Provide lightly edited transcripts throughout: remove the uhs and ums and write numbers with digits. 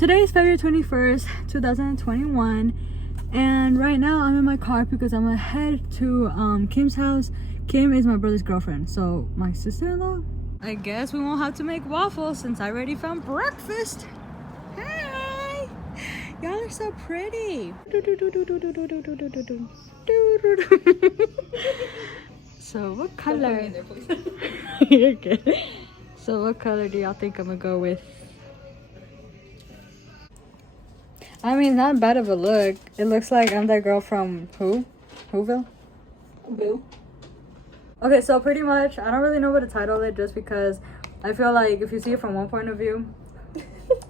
Today is February 21st, 2021, and right now I'm in my car because I'm gonna head to Kim's house. Kim is my brother's girlfriend, so my sister-in-law. I guess we won't have to make waffles since I already found breakfast. Hi! Y'all are so pretty. So what color? You're good. So what color do y'all think I'm gonna go with? I mean, not bad of a look. It looks like I'm that girl from Whoville? Boo. Okay, so pretty much, I don't really know what to title it just because I feel like if you see it from one point of view,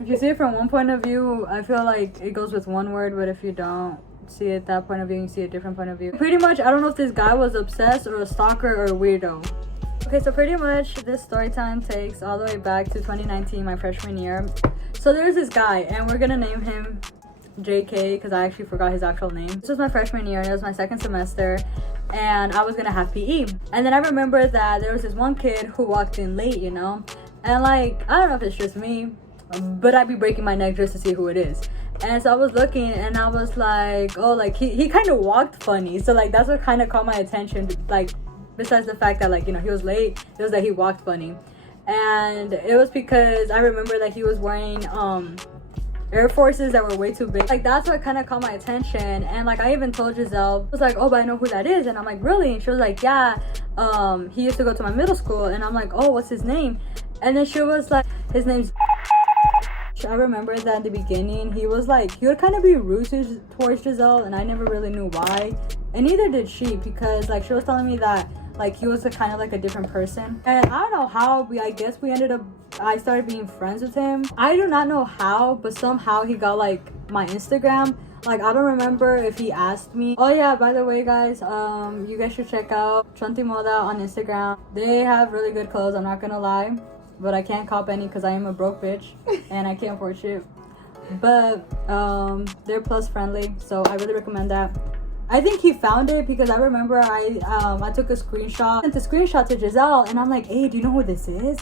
I feel like it goes with one word, but if you don't see it that point of view, you see a different point of view. Pretty much, I don't know if this guy was obsessed or a stalker or a weirdo. Okay, so pretty much this story time takes all the way back to 2019, my freshman year. So there's this guy, and we're gonna name him JK because I actually forgot his actual name. This was my freshman year and it was my second semester, and I was gonna have PE. And then I remember that there was this one kid who walked in late, you know, and like, I don't know if it's just me, but I'd be breaking my neck just to see who it is. And so I was looking and I was like, oh, like he kind of walked funny. So like that's what kind of caught my attention, like besides the fact that, like, you know, he was late, it was that he walked funny. And it was because I remember that he was wearing Air Forces that were way too big. Like that's what kind of caught my attention. And like I even told Giselle, I was like, oh, but I know who that is. And I'm like, really? And she was like, yeah, he used to go to my middle school. And I'm like, oh, what's his name? And then she was like, his name's I remember that in the beginning he would kind of be rude towards Giselle, and I never really knew why, and neither did she, because like she was telling me that like he was kind of like a different person. And I don't know how, I guess I started being friends with him. I do not know how, but somehow he got like my Instagram. Like I don't remember if he asked me. Oh yeah, by the way guys, you guys should check out Chonti Moda on Instagram. They have really good clothes, I'm not gonna lie, but I can't cop any because I am a broke bitch and I can't afford shit. But they're plus friendly, so I really recommend that. I think he found it because I remember I took a screenshot, sent the screenshot to Giselle, and I'm like, hey, do you know who this is?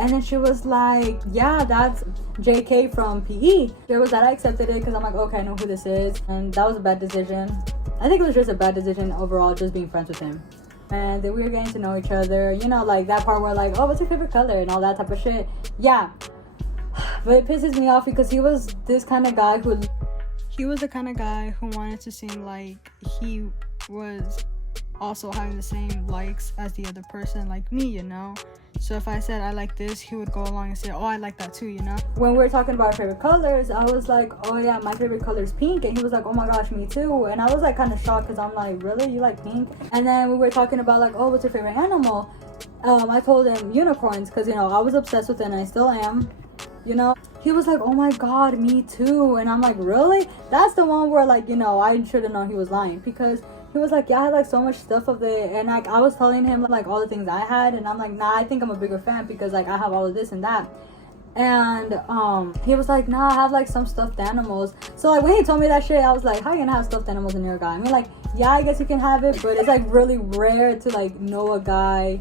And then she was like, yeah, that's JK from PE. There was that I accepted it because I'm like, okay, I know who this is. And that was a bad decision. I think it was just a bad decision overall, just being friends with him. And then we were getting to know each other, you know, like that part where like, oh, what's your favorite color and all that type of shit. Yeah, but it pisses me off because he was this kind of guy who wanted to seem like he was also having the same likes as the other person, like me, you know. So if I said I like this, he would go along and say, oh, I like that too, you know. When we were talking about our favorite colors, I was like, oh yeah, my favorite color is pink. And he was like, oh my gosh, me too. And I was like kind of shocked because I'm like, really, you like pink? And then we were talking about like, oh, what's your favorite animal? I told him unicorns because, you know, I was obsessed with it and I still am, you know. He was like, oh my god, me too. And I'm like, really? That's the one where, like, you know, I should have known he was lying, because he was like, yeah, I had like so much stuff of it. And like I was telling him like all the things I had, and I'm like, nah, I think I'm a bigger fan because like I have all of this and that. And he was like, nah, I have like some stuffed animals. So like when he told me that shit, I was like, how are you gonna have stuffed animals in your guy? I mean, like, yeah, I guess you can have it, but it's like really rare to like know a guy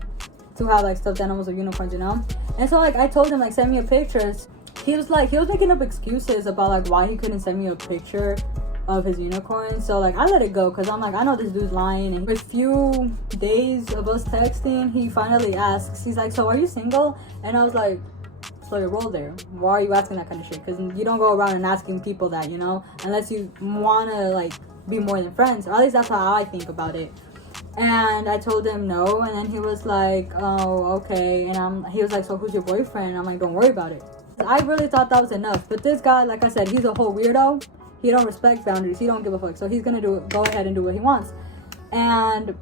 to have like stuffed animals or unicorns, you know. And so like I told him, like, send me a picture. He was making up excuses about like why he couldn't send me a picture of his unicorn. So like I let it go because I'm like, I know this dude's lying. And with a few days of us texting, he finally asks, he's like, so are you single? And I was like, slow your roll there. Why are you asking that kind of shit? Because you don't go around and asking people that, you know, unless you want to like be more than friends, or at least that's how I think about it. And I told him no, and then he was like, oh, okay. And he was like, so who's your boyfriend? I'm like, don't worry about it. I really thought that was enough, but this guy, like I said, he's a whole weirdo. He don't respect boundaries. He don't give a fuck. So he's gonna go ahead and do what he wants. And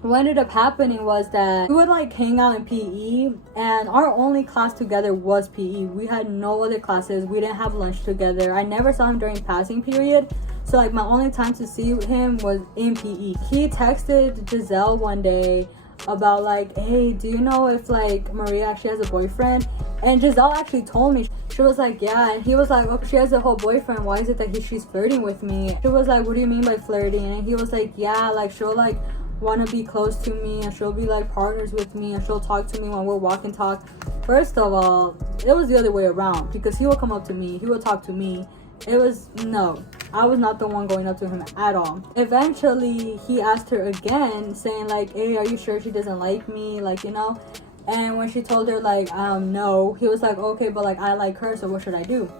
what ended up happening was that we would like hang out in PE, and our only class together was PE. We had no other classes. We didn't have lunch together. I never saw him during passing period. So like my only time to see him was in PE. He texted Giselle one day about like, hey, do you know if like Maria actually has a boyfriend? And Giselle actually told me. She was like, yeah. And he was like, oh, she has a whole boyfriend. Why is it that she's flirting with me? She was like, what do you mean by flirting? And he was like, yeah, like she'll like want to be close to me, and she'll be like partners with me, and she'll talk to me when we're walk and talk. First of all, it was the other way around, because he would come up to me, he would talk to me. It was, no, I was not the one going up to him at all. Eventually he asked her again, saying like, hey, are you sure she doesn't like me, like, you know? And when she told her like, no, he was like, okay, but like I like her, so what should I do?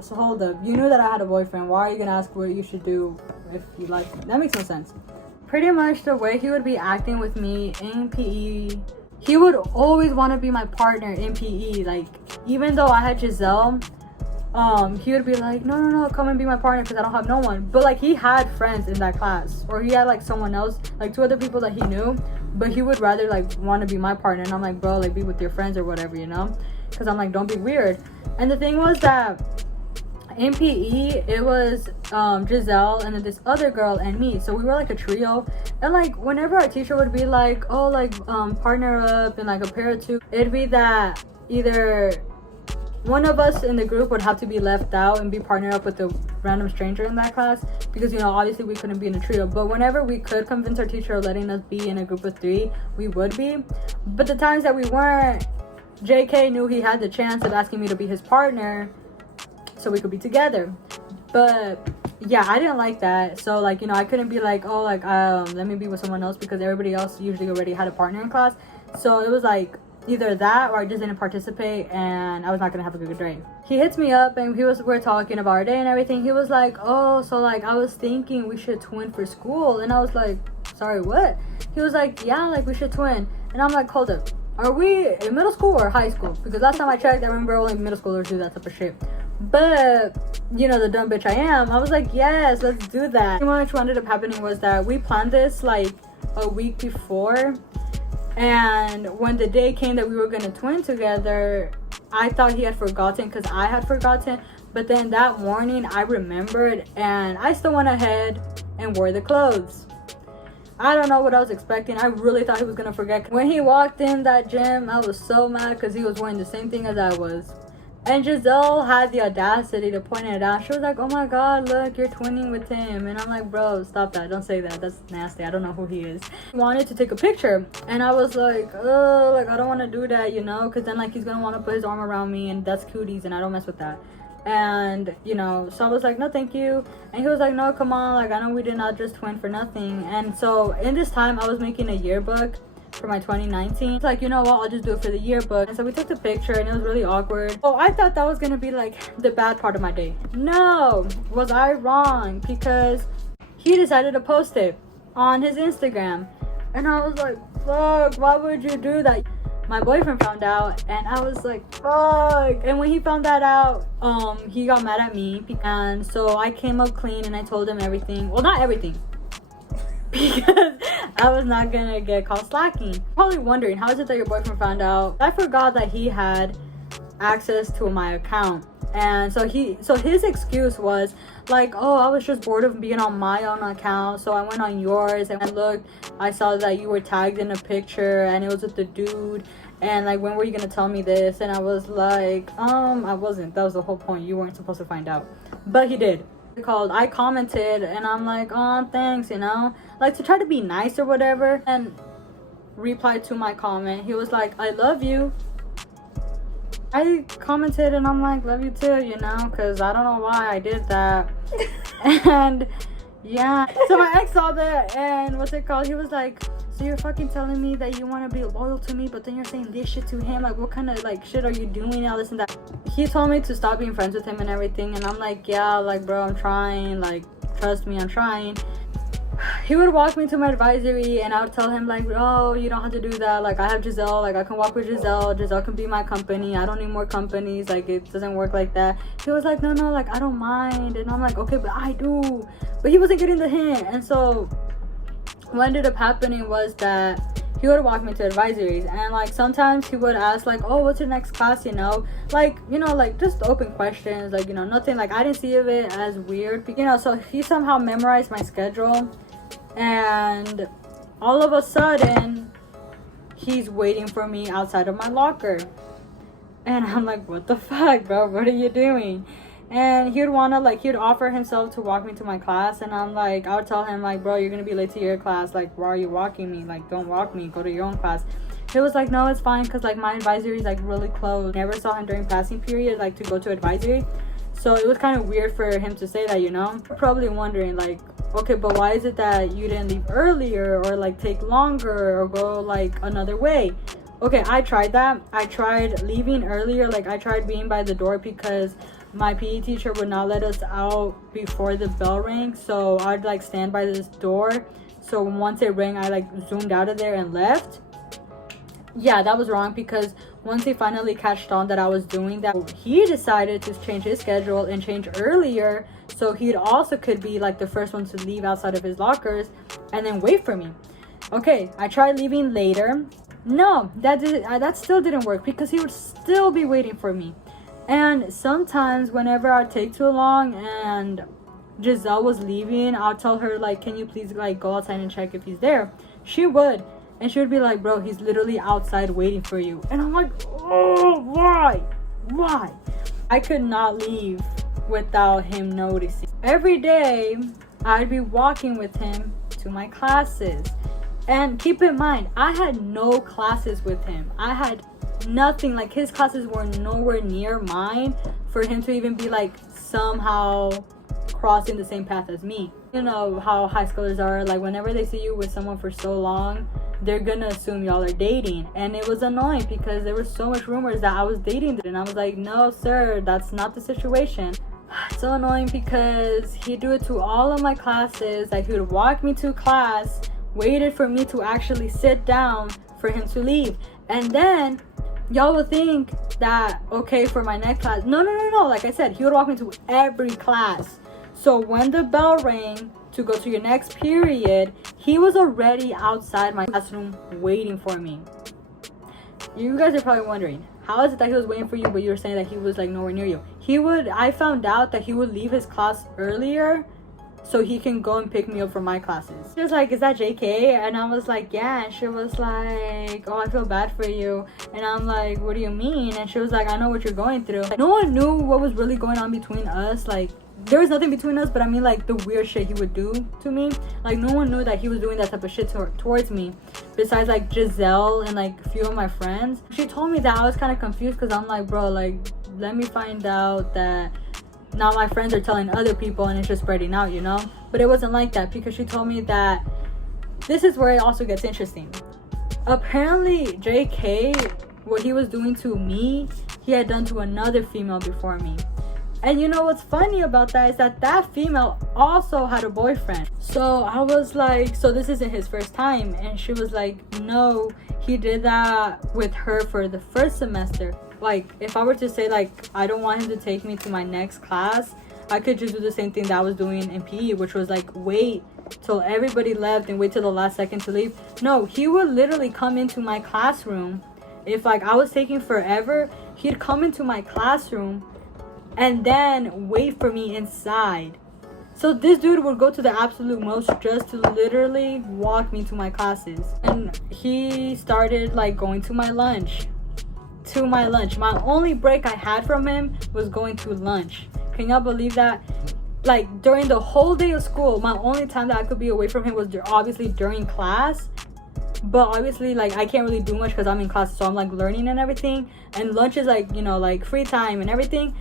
So hold up, you knew that I had a boyfriend, why are you gonna ask what you should do if you like me? That makes no sense. Pretty much the way he would be acting with me in PE, he would always want to be my partner in PE. Like, even though I had Giselle, he would be like, no, come and be my partner because I don't have no one. But like, he had friends in that class, or he had like someone else, like 2 other people that he knew, but he would rather like want to be my partner. And I'm like, bro, like be with your friends or whatever, you know, because I'm like, don't be weird. And the thing was that in PE, it was Giselle and then this other girl and me, so we were like a trio. And like, whenever our teacher would be like, oh, like partner up and like a pair of 2, it'd be that either one of us in the group would have to be left out and be partnered up with a random stranger in that class, because, you know, obviously we couldn't be in a trio. But whenever we could convince our teacher of letting us be in a group of 3, we would be. But the times that we weren't, JK knew he had the chance of asking me to be his partner so we could be together. But yeah, I didn't like that. So like, you know, I couldn't be like, oh, like let me be with someone else, because everybody else usually already had a partner in class. So it was like either that or I just didn't participate and I was not gonna have a good day. He hits me up and we're talking about our day and everything. He was like, oh, so like I was thinking we should twin for school. And I was like, sorry, what? He was like, yeah, like we should twin. And I'm like, hold up, are we in middle school or high school? Because last time I checked, I remember only middle schoolers do that type of shit. But, you know, the dumb bitch I am, I was like, yes, let's do that. Pretty much what ended up happening was that we planned this like a week before. And when the day came that we were gonna twin together, I thought he had forgotten because I had forgotten. But then that morning I remembered and I still went ahead and wore the clothes. I don't know what I was expecting. I really thought he was gonna forget. When he walked in that gym, I was so mad because he was wearing the same thing as I was. And Giselle had the audacity to point it out. She was like, oh my god, look, you're twinning with him. And I'm like, bro, stop that, don't say that, that's nasty, I don't know who he is. He wanted to take a picture and I was like, oh, like I don't want to do that, you know, because then like he's gonna want to put his arm around me and that's cooties and I don't mess with that. And you know, so I was like, no thank you. And he was like, no, come on, like I know we did not just twin for nothing. And so in this time I was making a yearbook for my 2019. It's like, you know what, I'll just do it for the yearbook. And so we took the picture and it was really awkward. Oh, I thought that was gonna be like the bad part of my day. No, was I wrong? Because he decided to post it on his Instagram and I was like, fuck, why would you do that? My boyfriend found out and I was like, fuck. And when he found that out, he got mad at me, and so I came up clean and I told him everything. Well, not everything, because I was not gonna get caught slacking. Probably wondering, how is it that your boyfriend found out? I forgot that he had access to my account. And so his excuse was like, oh, I was just bored of being on my own account, so I went on yours and I looked, I saw that you were tagged in a picture and it was with the dude, and like, when were you gonna tell me this? And I was like, I wasn't, that was the whole point, you weren't supposed to find out. But he did. I commented and I'm like, oh, thanks, you know, like to try to be nice or whatever, and replied to my comment. He was like, I love you. I commented and I'm like, love you too, you know, because I don't know why I did that. And yeah, so my ex saw that and what's it called, he was like, so you're fucking telling me that you want to be loyal to me, but then you're saying this shit to him, like what kind of like shit are you doing, all this and that. He told me to stop being friends with him and everything, and I'm like, yeah, like bro, I'm trying, like trust me, I'm trying. He would walk me to my advisory and I would tell him like, oh, you don't have to do that, like I have Giselle, like I can walk with Giselle can be my company, I don't need more companies, like it doesn't work like that. He was like, no, like I don't mind. And I'm like, okay, but I do. But he wasn't getting the hint. And so what ended up happening was that he would walk me to advisories, and like sometimes he would ask like, oh, what's your next class, you know, like, you know, like just open questions, like, you know, nothing, like I didn't see of it as weird, you know. So he somehow memorized my schedule, and all of a sudden he's waiting for me outside of my locker, and I'm like, what the fuck, bro, what are you doing? And he would offer himself to walk me to my class, and I'm like, I would tell him like, bro, you're gonna be late to your class, like, why are you walking me? Like, don't walk me, go to your own class. He was like, no, it's fine, because like my advisory is like really close. Never saw him during passing period like to go to advisory, so it was kind of weird for him to say that, you know. You're probably wondering like, okay, but why is it that you didn't leave earlier, or like take longer, or go like another way? Okay, I tried that. I tried leaving earlier, like I tried being by the door, because my PE teacher would not let us out before the bell rang. So I'd like stand by this door, so once it rang I like zoomed out of there and left. Yeah, that was wrong, because once he finally catched on that I was doing that, he decided to change his schedule and change earlier, so he also could be like the first one to leave outside of his lockers and then wait for me. Okay, I tried leaving later. No, that still didn't work, because he would still be waiting for me. And sometimes whenever I take too long and Giselle was leaving, I'll tell her like, can you please like go outside and check if he's there? She would, and she would be like, bro, he's literally outside waiting for you. And I'm like, oh, why? I could not leave without him noticing. Every day I'd be walking with him to my classes. And keep in mind, I had no classes with him. I had nothing. Like, his classes were nowhere near mine for him to even be like somehow crossing the same path as me. You know how high schoolers are, like whenever they see you with someone for so long, they're gonna assume y'all are dating. And it was annoying, because there was so much rumors that I was dating, and I was like, no sir, that's not the situation. So annoying, because he'd do it to all of my classes. Like, he would walk me to class, waited for me to actually sit down for him to leave, and then y'all would think that, okay, for my next class, no, like I said, he would walk me to every class. So when the bell rang to go to your next period, he was already outside my classroom waiting for me. You guys are probably wondering, how is it that he was waiting for you, but you were saying that he was like nowhere near you? I found out that he would leave his class earlier so he can go and pick me up from my classes. She was like, is that JK? And I was like, yeah. And she was like, oh, I feel bad for you. And I'm like, what do you mean? And she was like, I know what you're going through. Like, no one knew what was really going on between us. Like, there was nothing between us, but I mean like the weird shit he would do to me. Like, no one knew that he was doing that type of shit towards me, besides like Giselle and like a few of my friends. She told me that. I was kind of confused, because I'm like, bro, like, let me find out that now my friends are telling other people and it's just spreading out, you know. But it wasn't like that, because she told me that this is where it also gets interesting. Apparently JK, what he was doing to me, he had done to another female before me. And you know what's funny about that is that that female also had a boyfriend. So I was like, so this isn't his first time? And she was like, no, he did that with her for the first semester. Like, if I were to say like, I don't want him to take me to my next class, I could just do the same thing that I was doing in PE, which was like wait till everybody left and wait till the last second to leave. No, he would literally come into my classroom. If like I was taking forever, he'd come into my classroom and then wait for me inside. So this dude would go to the absolute most just to literally walk me to my classes. And he started like going to my lunch. My only break I had from him was going to lunch. Can y'all believe that? Like, during the whole day of school, my only time that I could be away from him was obviously during class. But obviously, like, I can't really do much because I'm in class, so I'm like learning and everything. And lunch is like, you know, like free time and everything.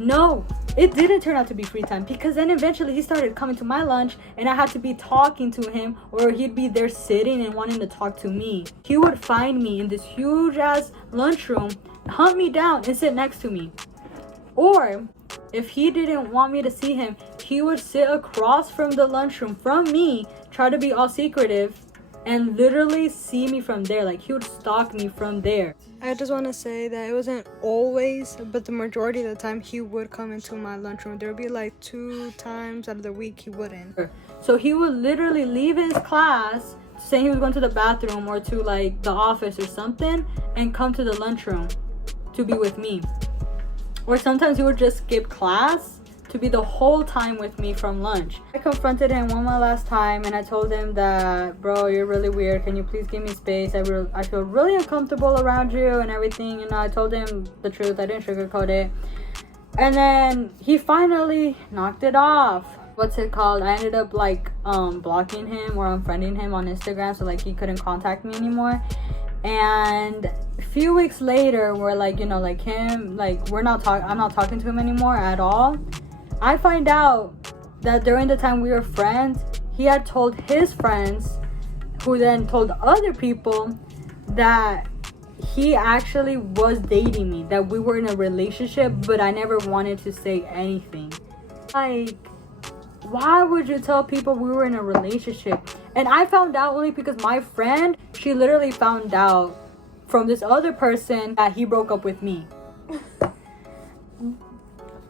No, it didn't turn out to be free time, because then eventually he started coming to my lunch and I had to be talking to him, or he'd be there sitting and wanting to talk to me. He would find me in this huge ass lunchroom, hunt me down and sit next to me. Or if he didn't want me to see him, he would sit across from the lunchroom from me, try to be all secretive, and literally see me from there. Like, he would stalk me from there. I just want to say that it wasn't always, but the majority of the time he would come into my lunchroom. There would be like 2 times out of the week he wouldn't. So he would literally leave his class, saying he was going to the bathroom or to like the office or something, and come to the lunchroom to be with me. Or sometimes he would just skip class to be the whole time with me from lunch. I confronted him one more last time and I told him that, bro, you're really weird. Can you please give me space? I feel really uncomfortable around you and everything. You know, I told him the truth. I didn't sugarcoat it. And then he finally knocked it off. What's it called? I ended up like blocking him or unfriending him on Instagram, so like he couldn't contact me anymore. And a few weeks later, we're like, you know, like him, like I'm not talking to him anymore at all. I find out that during the time we were friends, he had told his friends, who then told other people, that he actually was dating me, that we were in a relationship, but I never wanted to say anything. Like, why would you tell people we were in a relationship? And I found out only because my friend, she literally found out from this other person that he broke up with me.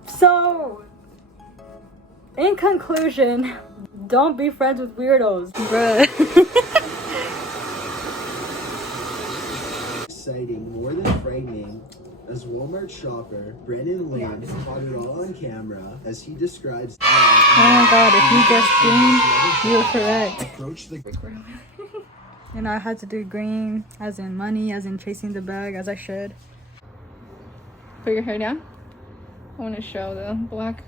So, in conclusion, don't be friends with weirdos. Bruh. Exciting, more than frightening. As Walmart shopper, Brandon Lane caught it all on camera as he describes. Oh my god, if you guessed green, you were correct. Approach the You know, I had to do green, as in money, as in chasing the bag, as I should. Put your hair down. I want to show the black